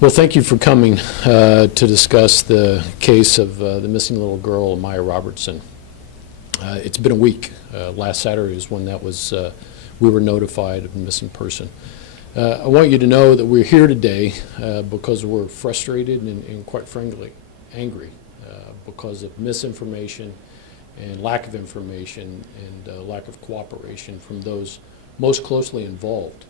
Well, thank you for coming to discuss the case of the missing little girl, Amiah Robertson. It's been a week. Last Saturday is when that was, we were notified of a missing person. I want you to know that we're here today because we're frustrated and quite frankly, angry because of misinformation and lack of information and lack of cooperation from those most closely involved.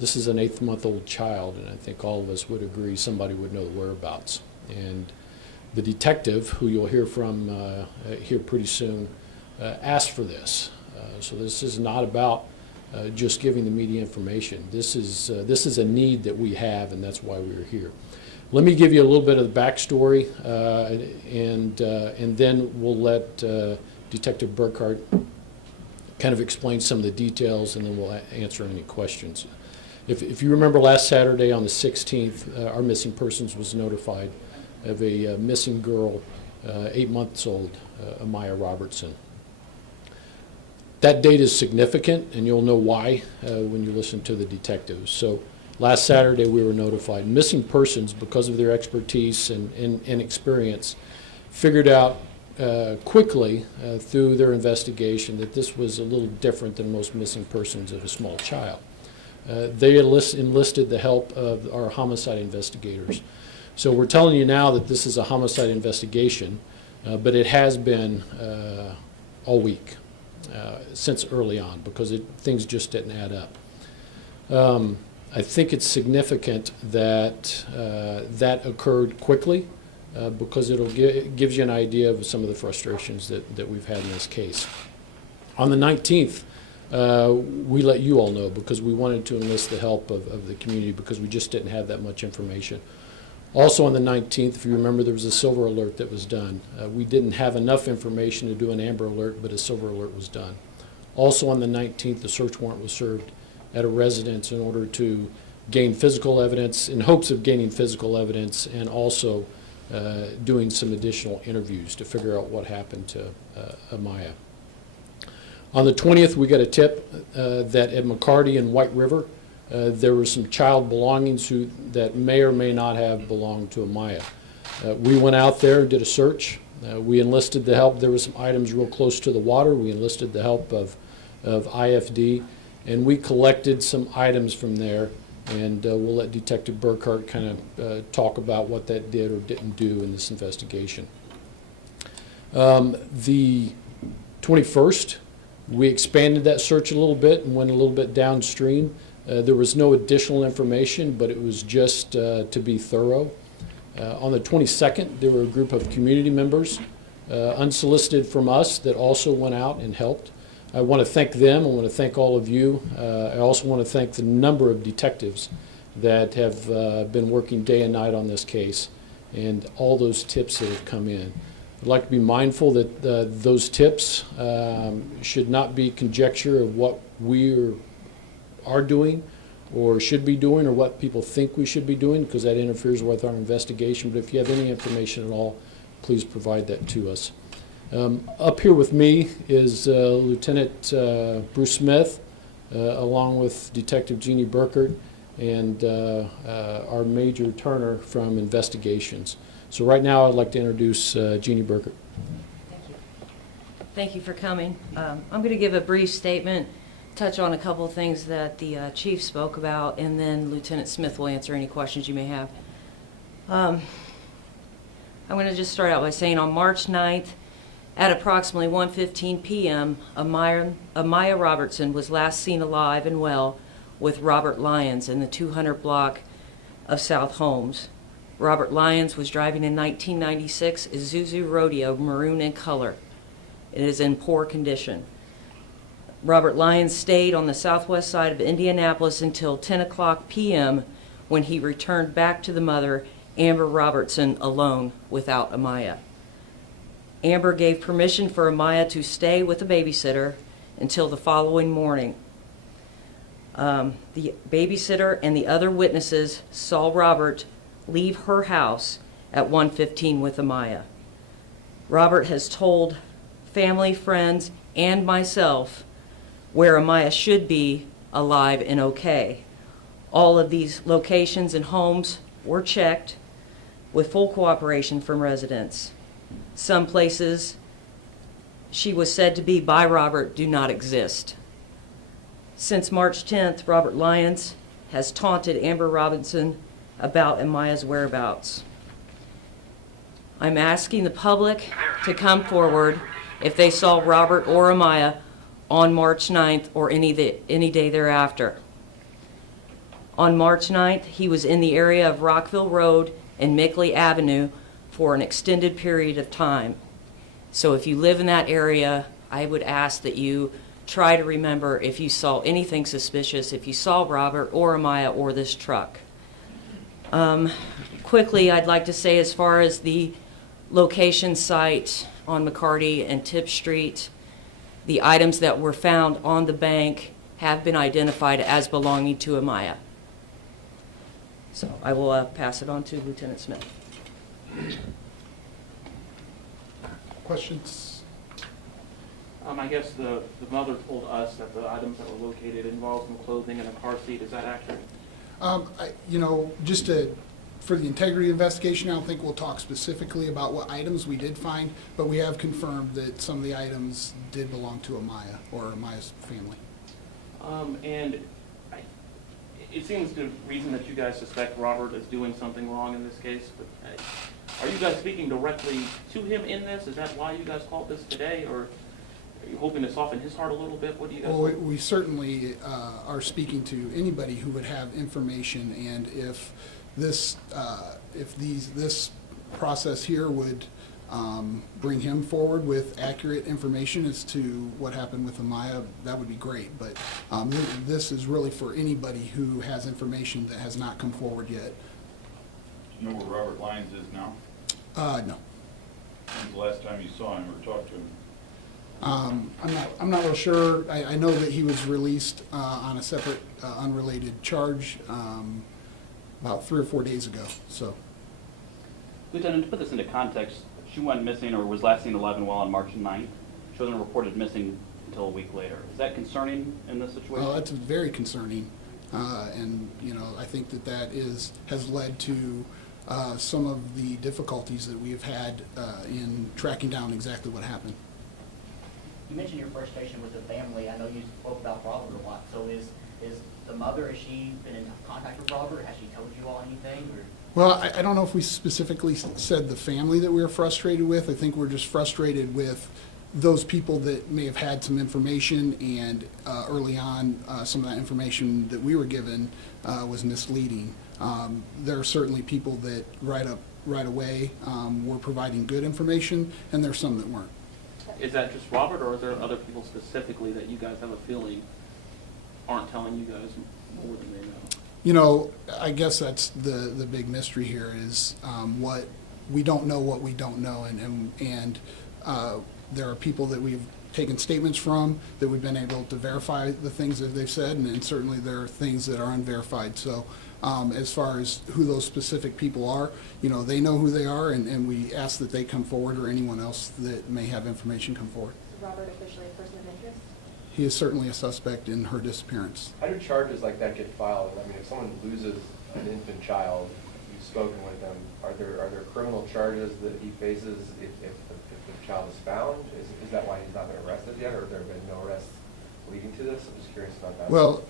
This is an 8-month-old child, and I think all of us would agree somebody would know the whereabouts. And the detective, who you'll hear from here pretty soon, asked for this. So this is not about just giving the media information. This is a need that we have, and that's why we're here. Let me give you a little bit of the backstory, and then we'll let Detective Burkhart kind of explain some of the details, and then we'll answer any questions. If you remember last Saturday on the 16th, our missing persons was notified of a missing girl, 8 months old, Amiah Robertson. That date is significant, and you'll know why when you listen to the detectives. So last Saturday we were notified. Missing persons, because of their expertise and experience, figured out quickly through their investigation that this was a little different than most missing persons of a small child. They enlisted the help of our homicide investigators. So we're telling you now that this is a homicide investigation, but it has been all week since early on because things just didn't add up. I think it's significant that that occurred quickly because it'll gives you an idea of some of the frustrations that we've had in this case. On the 19th, we let you all know because we wanted to enlist the help of the community because we just didn't have that much information. Also on the 19th, if you remember, there was a silver alert that was done. We didn't have enough information to do an amber alert, but a silver alert was done. Also on the 19th, the search warrant was served at a residence in order to gain physical evidence, in hopes of gaining physical evidence, and also doing some additional interviews to figure out what happened to Amiah. On the 20th, we got a tip that at McCarty and White River, there were some child belongings that may or may not have belonged to Amiah. We went out there and did a search. We enlisted the help. There were some items real close to the water. We enlisted the help of IFD, and we collected some items from there, and we'll let Detective Burkhart kind of talk about what that did or didn't do in this investigation. The 21st, we expanded that search a little bit and went a little bit downstream. There was no additional information, but it was just to be thorough. On the 22nd, there were a group of community members, unsolicited from us, that also went out and helped. I want to thank them. I want to thank all of you. I also want to thank the number of detectives that have been working day and night on this case and all those tips that have come in. I'd like to be mindful that those tips should not be conjecture of what we are doing or should be doing or what people think we should be doing, because that interferes with our investigation. But if you have any information at all, please provide that to us. Up here with me is Lieutenant Bruce Smith, along with Detective Jeannie Burkhart and our Major Turner from Investigations. So right now I'd like to introduce Jeannie Burkhart. Thank you. Thank you for coming. I'm going to give a brief statement, touch on a couple of things that the Chief spoke about, and then Lieutenant Smith will answer any questions you may have. I'm going to just start out by saying on March 9th, at approximately 1:15 p.m., Amiah Robertson was last seen alive and well with Robert Lyons in the 200 block of South Holmes. Robert Lyons was driving a 1996 Isuzu Rodeo, maroon in color. It is in poor condition. Robert Lyons stayed on the southwest side of Indianapolis until 10 o'clock p.m. when he returned back to the mother, Amber Robertson, alone without Amiah. Amber gave permission for Amiah to stay with a babysitter until the following morning. The babysitter and the other witnesses saw Robert leave her house at 1:15 with Amiah. Robert has told family, friends, and myself where Amiah should be alive and okay. All of these locations and homes were checked with full cooperation from residents. Some places she was said to be by Robert do not exist. Since March 10th, Robert Lyons has taunted Amber Robinson about Amiah's whereabouts. I'm asking the public to come forward if they saw Robert or Amiah on March 9th or any day thereafter. On March 9th, he was in the area of Rockville Road and Mickley Avenue for an extended period of time. So if you live in that area, I would ask that you try to remember if you saw anything suspicious, if you saw Robert or Amiah or this truck. Quickly, I'd like to say as far as the location site on McCarty and Tip Street, the items that were found on the bank have been identified as belonging to Amiah. So I will pass it on to Lieutenant Smith. Questions? I guess the mother told us that the items that were located involved some clothing and a car seat. Is that accurate? For the integrity investigation, I don't think we'll talk specifically about what items we did find, but we have confirmed that some of the items did belong to Amiah or Amiah's family. It seems the reason that you guys suspect Robert is doing something wrong in this case, but are you guys speaking directly to him in this? Is that why you guys called this today, or are you hoping to soften his heart a little bit? What do you guys Well, we certainly are speaking to anybody who would have information, and if this process here would bring him forward with accurate information as to what happened with Amiah, that would be great. But this is really for anybody who has information that has not come forward yet. Do you know where Robert Lyons is now? No. When's the last time you saw him or talked to him? I'm not real sure. I know that he was released on a separate, unrelated charge about 3 or 4 days ago. So, Lieutenant, to put this into context, she went missing or was last seen alive and well on March 9th. She wasn't reported missing until a week later. Is that concerning in this situation? well, that's very concerning, and I think that has led to some of the difficulties that we have had in tracking down exactly what happened. You mentioned your frustration with the family. I know you spoke about Robert a lot. So is the mother, has she been in contact with Robert? Has she told you all anything? Or? Well, I don't know if we specifically said the family that we were frustrated with. I think we're just frustrated with those people that may have had some information, and early on, some of that information that we were given was misleading. There are certainly people that right away were providing good information, and there's some that weren't. Is that just Robert, or are there other people specifically that you guys have a feeling aren't telling you guys more than they know? I guess that's the big mystery here is what we don't know, and there are people that we've taken statements from that we've been able to verify the things that they've said, and certainly there are things that are unverified. So as far as who those specific people are, they know who they are, and we ask that they come forward, or anyone else that may have information come forward. Is Robert officially a person of interest? He is certainly a suspect in her disappearance. How do charges like that get filed? I mean, if someone loses an infant child, you've spoken with them, are there criminal charges that he faces if the child is found? Is that why he's not been arrested yet, or have there been no arrests leading to this? I'm just curious about that. Well,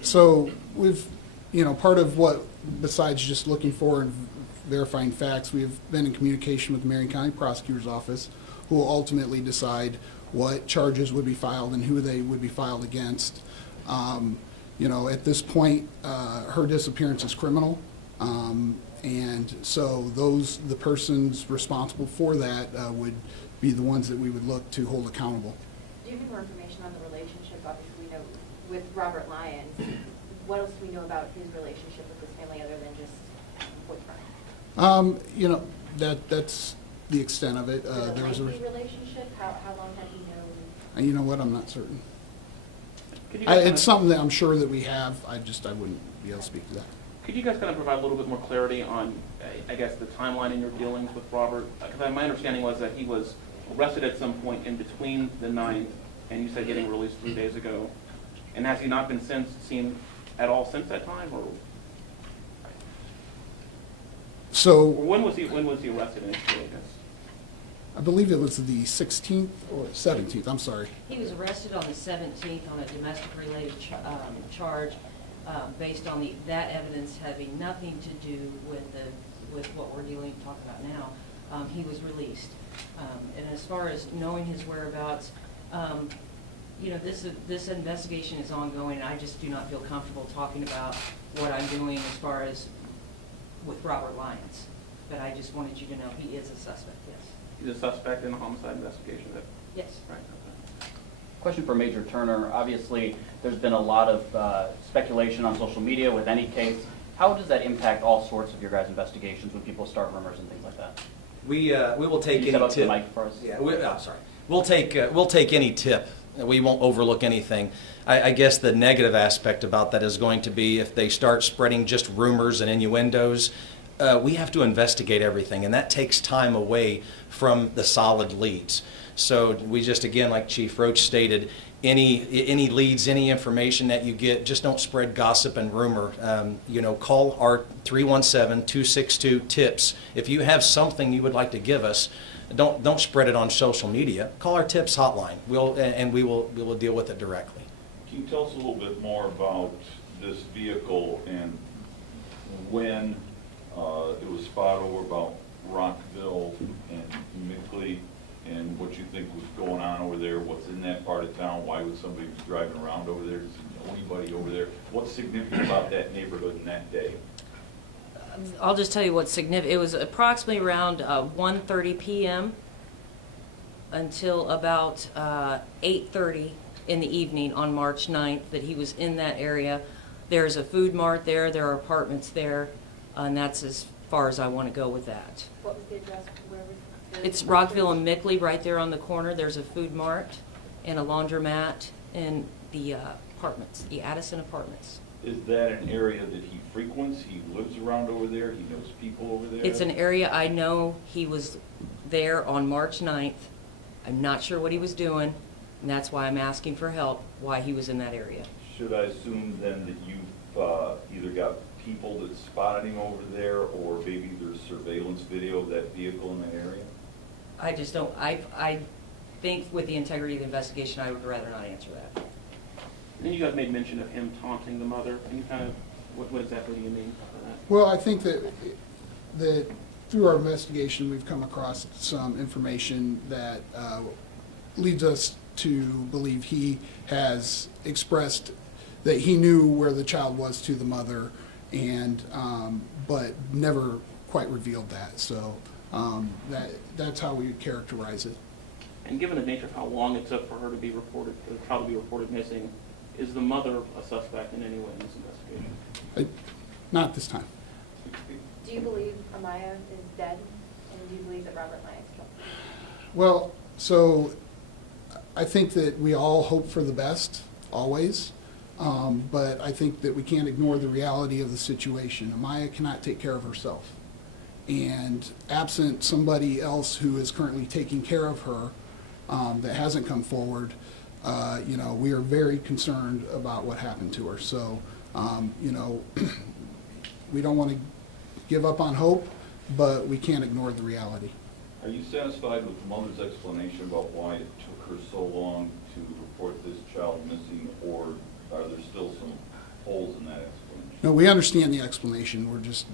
so we've, part of what, besides just looking for and verifying facts, we've been in communication with the Marion County Prosecutor's Office, who will ultimately decide what charges would be filed and who they would be filed against. At this point, her disappearance is criminal, and so the persons responsible for that would be the ones that we would look to hold accountable. Do you have more information on the relationship, obviously we know, with Robert Lyons? What else do we know about his relationship with his family other than just boyfriend? That's the extent of it. Is it a There was lengthy relationship? How long had he known? You know what? I'm not certain. Could you guys It's something that I'm sure that we have. I wouldn't be able to speak to that. Could you guys kind of provide a little bit more clarity on, I guess, the timeline in your dealings with Robert? Because my understanding was that he was arrested at some point in between the 9th and you said getting released 3 days ago. And has he not been seen at all since that time? Or So When was he arrested initially, I guess? I believe it was the 16th or 17th, I'm sorry. He was arrested on the 17th on a domestic-related charge based on that evidence having nothing to do with what we're talking about now. He was released. And as far as knowing his whereabouts, this investigation is ongoing, and I just do not feel comfortable talking about what I'm doing as far as with Robert Lyons. But I just wanted you to know he is a suspect, yes. He's a suspect in a homicide investigation. Yes. Right, okay. Question for Major Turner. Obviously, there's been a lot of speculation on social media with any case. How does that impact all sorts of your guys' investigations when people start rumors and things like that? We will take Can you any step up to the tip. mic for us? Yeah, sorry. We'll take any tip. We won't overlook anything. I guess the negative aspect about that is going to be if they start spreading just rumors and innuendos, we have to investigate everything, and that takes time away from the solid leads. So we just, again, like Chief Roach stated, any leads, any information that you get, just don't spread gossip and rumor. Call our 317-262-TIPS. If you have something you would like to give us, don't spread it on social media. Call our TIPS hotline. We will deal with it directly. Can you tell us a little bit more about this vehicle and when it was spotted over about Rockville and Mickley, and what you think was going on over there, what's in that part of town, why would somebody be driving around over there, does he know anybody over there? What's significant about that neighborhood in that day? I'll just tell you what's significant. It was approximately around 1:30 p.m. until about 8:30 in the evening on March 9th that he was in that area. There's a food mart there, there are apartments there, and that's as far as I want to go with that. What was the address? Where was the? It's Rockville and Mickley right there on the corner. There's a food mart and a laundromat and the apartments, the Addison apartments. Is that an area that he frequents? He lives around over there? He knows people over there? It's an area I know he was there on March 9th. I'm not sure what he was doing, and that's why I'm asking for help, why he was in that area. Should I assume then that you've either got people that spotted him over there, or maybe there's surveillance video of that vehicle in that area? I just don't, I think with the integrity of the investigation, I would rather not answer that. And you guys made mention of him taunting the mother. Can you kind of, what exactly do you mean by that? Well, I think that through our investigation, we've come across some information that leads us to believe he has expressed that he knew where the child was to the mother, and but never quite revealed that. So that's how we would characterize it. And given the nature of how long it took for her to be reported, for the child to be reported missing, is the mother a suspect in any way in this investigation? Not this time. Do you believe Amiah is dead? And do you believe that Robert Lyons killed him? Well, so I think that we all hope for the best, always. But I think that we can't ignore the reality of the situation. Amiah cannot take care of herself. And absent somebody else who is currently taking care of her that hasn't come forward, we are very concerned about what happened to her. So, we don't want to give up on hope, but we can't ignore the reality. Are you satisfied with the mother's explanation about why it took her so long to report this child missing, or are there still some holes in that explanation? No, we understand the explanation. We're just,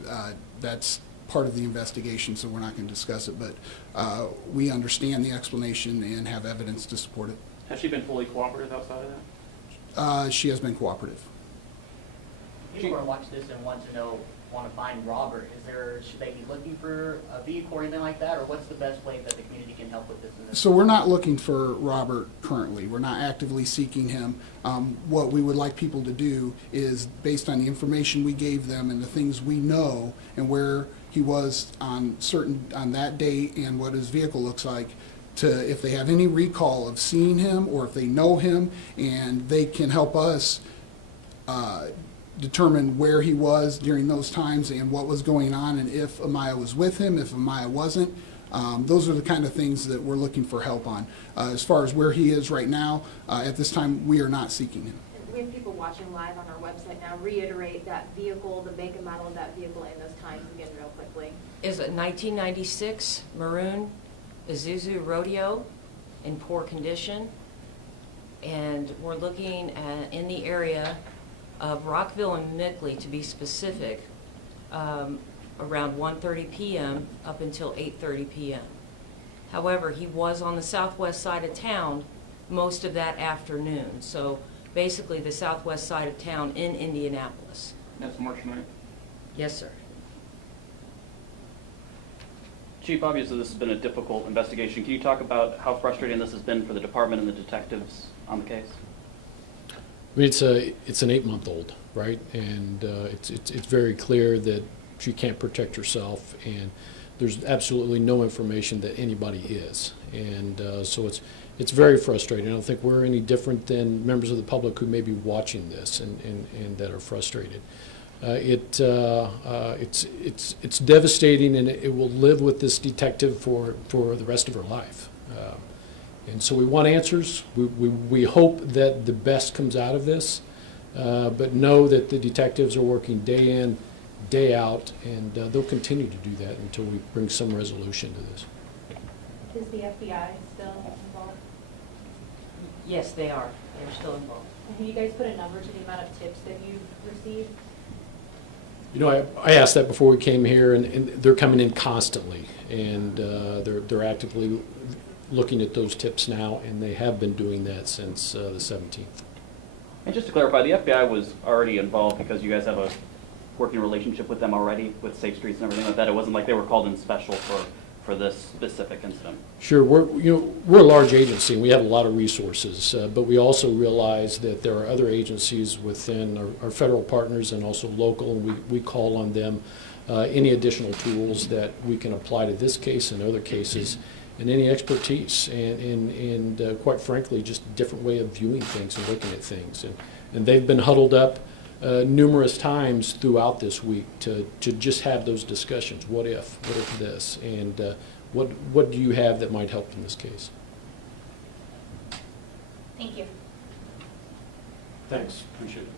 that's part of the investigation, so we're not going to discuss it. But we understand the explanation and have evidence to support it. Has she been fully cooperative outside of that? She has been cooperative. People who watch this and want to find Robert, should they be looking for a vehicle or anything like that, or what's the best way that the community can help with this? So we're not looking for Robert currently. We're not actively seeking him. What we would like people to do is, based on the information we gave them and the things we know and where he was on that date and what his vehicle looks like, if they have any recall of seeing him or if they know him, and they can help us determine where he was during those times and what was going on, and if Amiah was with him, if Amiah wasn't. Those are the kind of things that we're looking for help on. As far as where he is right now, at this time, we are not seeking him. We have people watching live on our website now. Reiterate that vehicle, the make and model of that vehicle, and those times again real quickly. is a 1996 maroon Isuzu Rodeo in poor condition. And we're looking at, in the area of Rockville and Mickley, to be specific, around 1:30 p.m. up until 8:30 p.m. However, he was on the southwest side of town most of that afternoon. So basically the southwest side of town in Indianapolis. That's March 9th. Yes, sir. Chief, obviously this has been a difficult investigation. Can you talk about how frustrating this has been for the department and the detectives on the case? I mean, it's an 8-month-old, right? And it's very clear that she can't protect herself, and there's absolutely no information that anybody is. And so it's very frustrating. I don't think we're any different than members of the public who may be watching this and that are frustrated. It's devastating, and it will live with this detective for the rest of her life. And so we want answers. We hope that the best comes out of this, but know that the detectives are working day in, day out, and they'll continue to do that until we bring some resolution to this. Is the FBI still involved? Yes, they are. They're still involved. Have you guys put a number to the amount of tips that you've received? You know, I asked that before we came here, and they're coming in constantly, and they're actively looking at those tips now, and they have been doing that since the 17th. And just to clarify, the FBI was already involved because you guys have a working relationship with them already, with Safe Streets and everything like that. It wasn't like they were called in special for this specific incident. Sure, we're a large agency, and we have a lot of resources, but we also realize that there are other agencies within our federal partners and also local, and we call on them any additional tools that we can apply to this case and other cases, and any expertise, and quite frankly, just a different way of viewing things and looking at things. And they've been huddled up numerous times throughout this week to just have those discussions. What if this? And what do you have that might help in this case? Thank you. Thanks. Appreciate it.